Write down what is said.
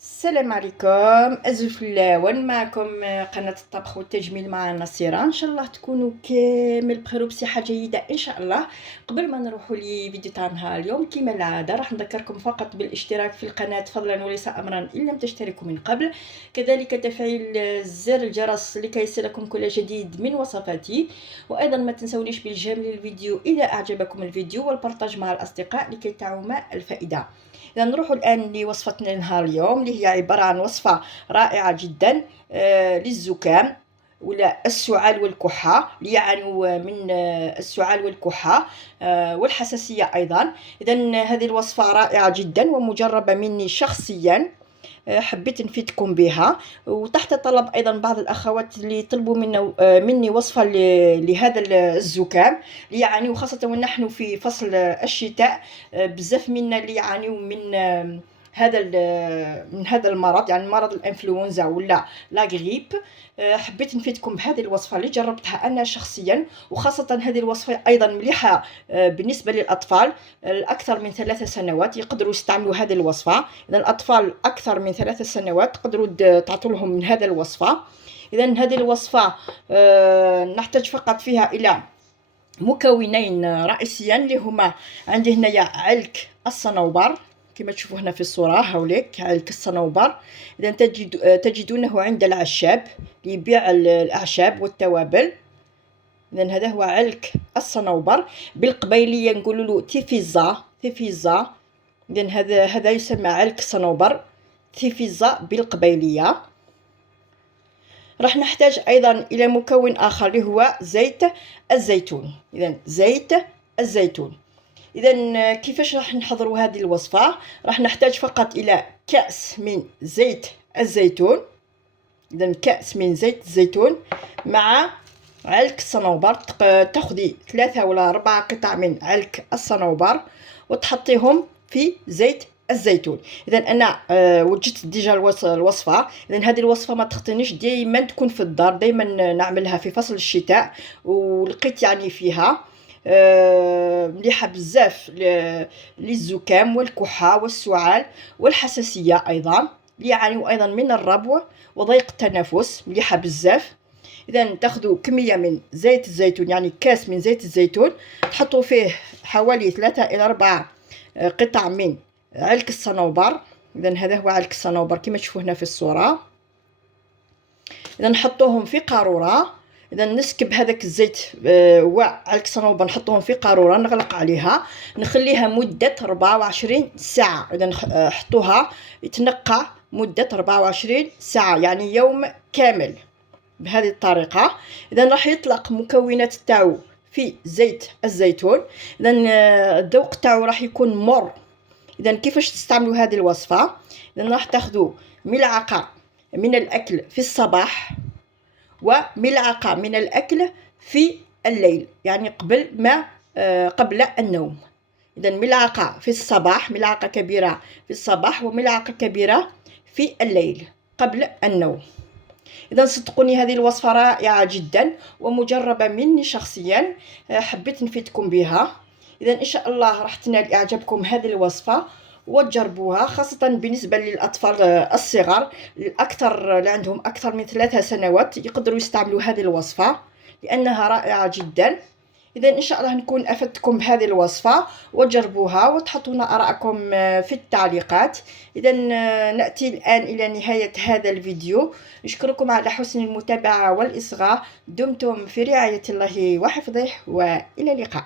السلام عليكم، أزف اللون معكم قناة الطبخ والتجميل مع نصيرة. إن شاء الله تكونوا كامل بخير وبصحة جيدة إن شاء الله. قبل ما نروحوا لفيديو تاع نهار اليوم كما العادة راح نذكركم فقط بالاشتراك في القناة فضلا وليس أمرا إن لم تشتركوا من قبل، كذلك تفعيل زر الجرس لكي يصلكم كل جديد من وصفاتي، وأيضا ما تنسونيش بالجيم للفيديو إذا أعجبكم الفيديو والبرتاج مع الأصدقاء لكي تعم الفائدة. إذا نروح الآن لوصفتنا نهار اليوم اللي هي عبارة عن وصفة رائعة جدا للزكام ولا السعال والكحة، اللي يعانوا من السعال والكحة والحساسية أيضا. إذا هذه الوصفة رائعة جدا ومجربة مني شخصيا، حبيت نفيدكم بها، وتحت طلب ايضا بعض الاخوات اللي يطلبوا مني وصفه لهذا الزكام اللي يعاني، وخاصه ونحن في فصل الشتاء بزاف منا اللي يعانيوا من هذا المرض، يعني مرض الانفلونزا ولا لا غريب. حبيت نفيدكم بهذه الوصفه اللي جربتها انا شخصيا، وخاصه هذه الوصفه ايضا مليحه بالنسبه للاطفال الاكثر من 3 سنوات يقدروا يستعملوا هذه الوصفه. اذا الاطفال اكثر من 3 سنوات تقدروا تعطوا لهم من هذه الوصفه. اذا هذه الوصفه نحتاج فقط فيها الى مكونين رئيسيين اللي هما عندي هنايا علك الصنوبر كما تشوفوا هنا في الصورة، هاوليك علك الصنوبر. إذا تجدونه عند العشاب اللي يبيع الأعشاب والتوابل. إذا هذا هو علك الصنوبر، بالقبيلية نقول له تيفيزا. إذا هذا يسمى علك الصنوبر تيفيزا بالقبيلية. راح نحتاج أيضا إلى مكون آخر اللي هو زيت الزيتون. إذا زيت الزيتون. إذا كيفاش راح نحضروا هذه الوصفة؟ راح نحتاج فقط إلى كأس من زيت الزيتون. إذا كأس من زيت الزيتون مع علك الصنوبر. تاخذي 3 ولا 4 قطع من علك الصنوبر وتحطيهم في زيت الزيتون. اذا انا وجدت ديجا الوصفه. اذا هذه الوصفه ما تخطينيش، دائما تكون في الدار، دائما نعملها في فصل الشتاء، ولقيت يعني فيها مليحه بزاف للزكام والكحه والسعال والحساسيه ايضا، يعانيوا ايضا من الربو وضيق التنفس، مليحه بزاف. اذا تاخذوا كميه من زيت الزيتون، يعني كاس من زيت الزيتون، تحطوا فيه حوالي 3 إلى 4 قطع من علك الصنوبر. اذا هذا هو علك الصنوبر كما تشوفوا هنا في الصوره. اذا نحطوهم في قاروره. اذا نسكب هذاك الزيت وعلك الصنوبر، نحطوهم في قاروره، نغلق عليها، نخليها مده 24 ساعه. اذا حطوها يتنقى مده 24 ساعه، يعني يوم كامل بهذه الطريقه. اذا راح يطلق مكونات تاعو في زيت الزيتون. اذا الذوق تاعو راح يكون مر. اذا كيفاش تستعملوا هذه الوصفه؟ اذا راح تاخذوا ملعقه من الاكل في الصباح وملعقه من الاكل في الليل، يعني قبل النوم. اذا ملعقه في الصباح، ملعقه كبيره في الصباح، وملعقه كبيره في الليل قبل النوم. إذا صدقوني هذه الوصفة رائعة جدا ومجربة مني شخصيا، حبيت نفيدكم بها. إذا إن شاء الله راح تنال إعجابكم هذه الوصفة وتجربوها، خاصة بالنسبة للأطفال الصغار الأكثر اللي عندهم أكثر من 3 سنوات يقدروا يستعملوا هذه الوصفة لأنها رائعة جدا. إذا إن شاء الله نكون أفدتكم بهذه الوصفة، وجربوها وتحطونا آراءكم في التعليقات. إذا نأتي الآن إلى نهاية هذا الفيديو. نشكركم على حسن المتابعة والإصغاء. دمتم في رعاية الله وحفظه، وإلى اللقاء.